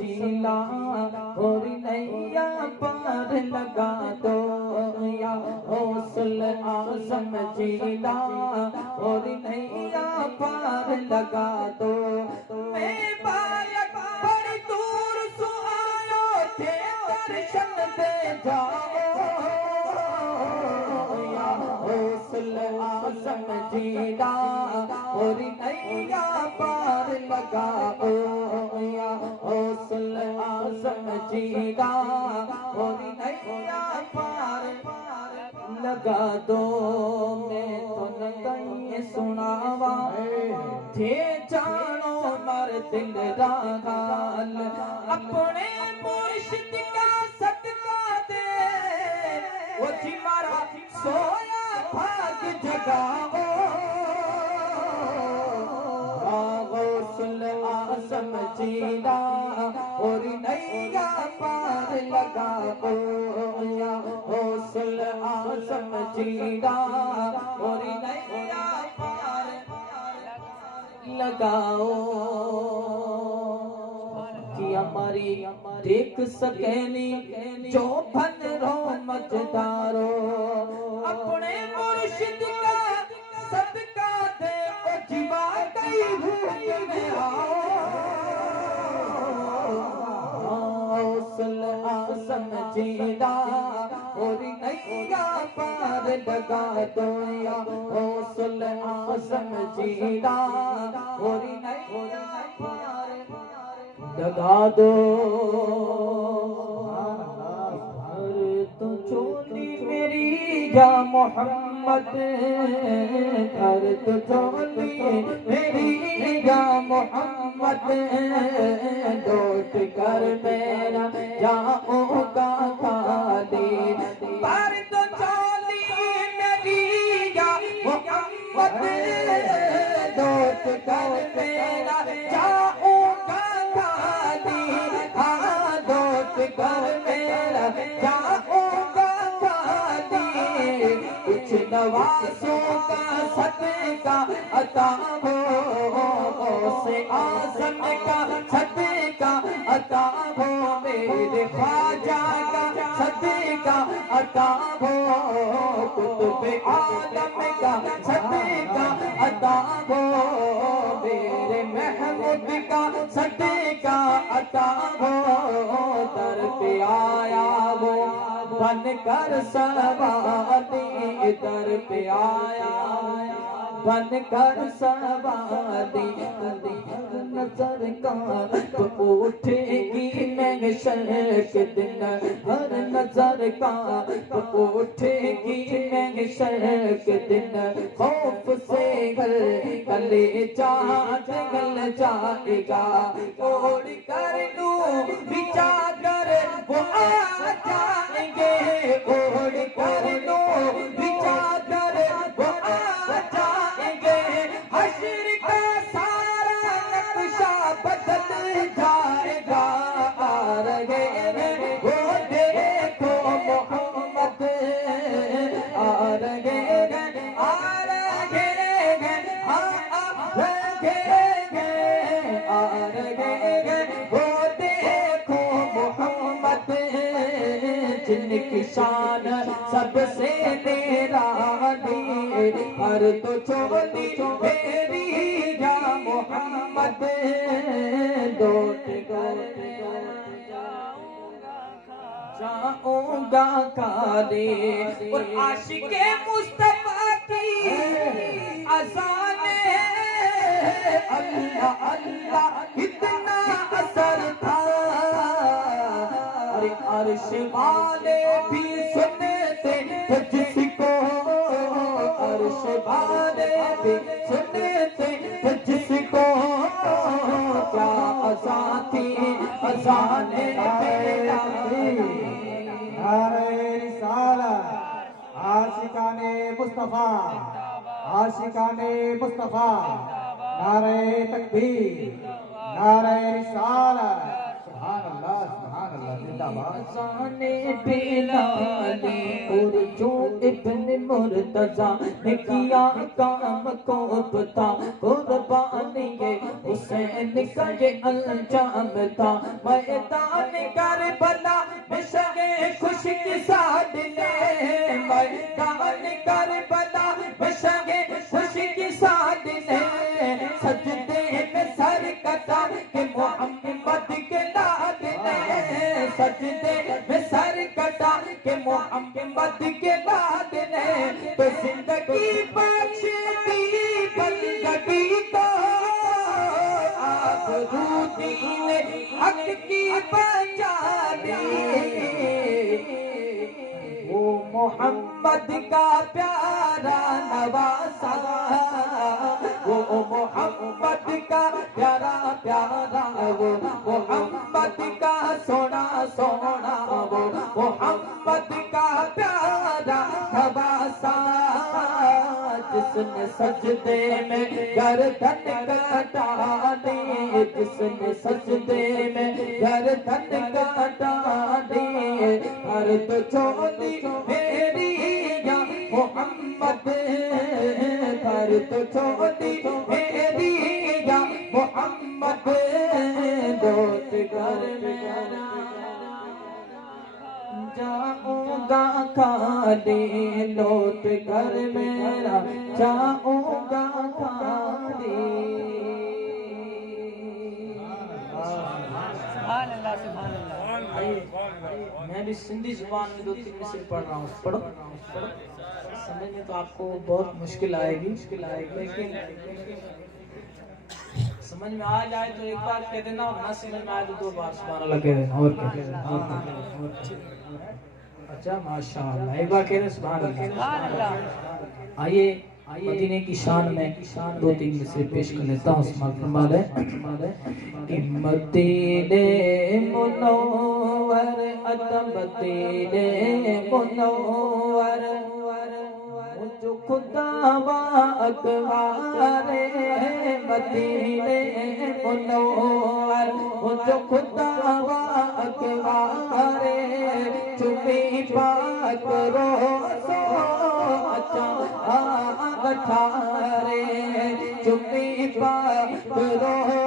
समझीला और नैया पार लगा दो या गौसल आजम जीला और नैया पार लगा दो। मैं बालक बड़ी दूर से आयो थे दर्शन दे जाओ या गौसल आजम जीला और नैया पार लगाओ या गौसल आजम जीला और नैया पार लगा दो। मैं तो न कहीं सुनावा थे जानो मर दिल रागाल अपने मुर्शिद का सदका दे वो जी मारा सोया भाग जगाओ गौसल आजम जीला और नैया पार लगाओ या गौसल आजम जीला और नैया पार लगाओ कि हमारी देख सकेनी जो फन रो मजदारो अपने मुर्शिद का सदका दे ओ जीवा गई भूख में आओ गौसल आजम जीला और नैया पार लगा दो या गौसल आजम जीला और नैया पार लगा दो। तो चोली मेरी या मोहम्मद कर तो चोली मेरी या मोहम्मद लौट कर मेरा जाऊंगा खाली पर तो चोली मेरी या मोहम्मद लौट कर मेरा जाऊंगा खाली हाँ लौट कर मेरा जाऊंगा खाली कुछ नवासों का सदका अता हो से आज़म का सदका अता हो मेरे ख्वाजा का सदका अता हो कुतुब आलम का सदका अता हो मेरे महमूद का सदका अता हो दर पे आया वो बन कर सवारी दर पे आया बन कर सवारी नजर का तो उठेगी महशर के दिन हर नजर का तो उठेगी महशर के दिन खौफ से घर कलेजा जगल जाएगा ओढ़ कर लू बिचा कर वो आ जाएंगे ओढ़ कर लू बिचा कर वो आ जाएंगे हश्र का सारा नक्शा बदल जाएगा आ रहे हैं वो देखो मोहम्मद आ रहे हैं आ रहे हैं आ रहे हैं आ रहे हैं वो देखो मोहम्मद जिनकी शान सबसे निराली हर तो चोली मेरी या मोहम्मद लौट कर जाऊंगा खाली और आशिके मुस्तफा की अज़ान अल्लाह अल्लाह कितना असर था अरे अर्श वाले भी सुनते थे जिसको अर्श वाले भी सुनते थे जिसको क्या अज़ान थी अज़ान आशिकाने मुस्तफा आशिकाने मुस्तफा नारे तकबीर नारे रिसालत सुभान अल्लाह सुभान अज़ाने बिलाली और जो इब्न मुर्तज़ा ने किया काम को पता कुर्बानी के हुसैन का ये अंजाम था। मैदान करबला में शगे खुश की साथ ने, मैदान करबला में शगे खुश की साथ ने, सजदे में सर कटा के मोहम्मद के लाद ने, सजदे में सर कटा के मोहम्मद के लाद ने, तो जिंदगी बख्श दी बंदगी को आबरू दीन हक की बचा दी। वो मोहम्मद का प्यारा नवासा, वो मोहम्मद का प्यारा प्यारा, वो मोहम्मद का सोना सोना, वो मोहम्मद का प्यारा नवासा, जिसने सजदे में गर्दन कटा दी, जिसने सजदे में गर्दन कटा दी, हर तो छोड़ी मेरी या मोहम्मद, हर तो छोड़ी मेरी या मोहम्मद, दोस्त घर में जाऊंगा खाली, लौट घर मेरा जाऊंगा खाली। मैं भी सिंधी जुबान में 2-3 मिसरे पढ़ रहा हूँ, पढ़ो पढ़ो। समझने तो आपको बहुत मुश्किल आएगी, लेकिन समझ में आ जाए तो एक बार कह देना, और ना समझ में आए तो 2 बार सुभान अल्लाह कह देना। और अच्छा माशाअल्लाह, एक बार कह देना सुभान अल्लाह। आइए मदीने की शान में 2-3 मिसरे पेश कर लेता हूँ। मदीने मुनव्वर अता मदीने मुनव्वर, मुझे खुदा अकबारे मदीने मुनव्वर, मुझे खुदा अकबारे, चुमी बात रोज़ो अच्छा अठारे, चुमी बात रोज़ो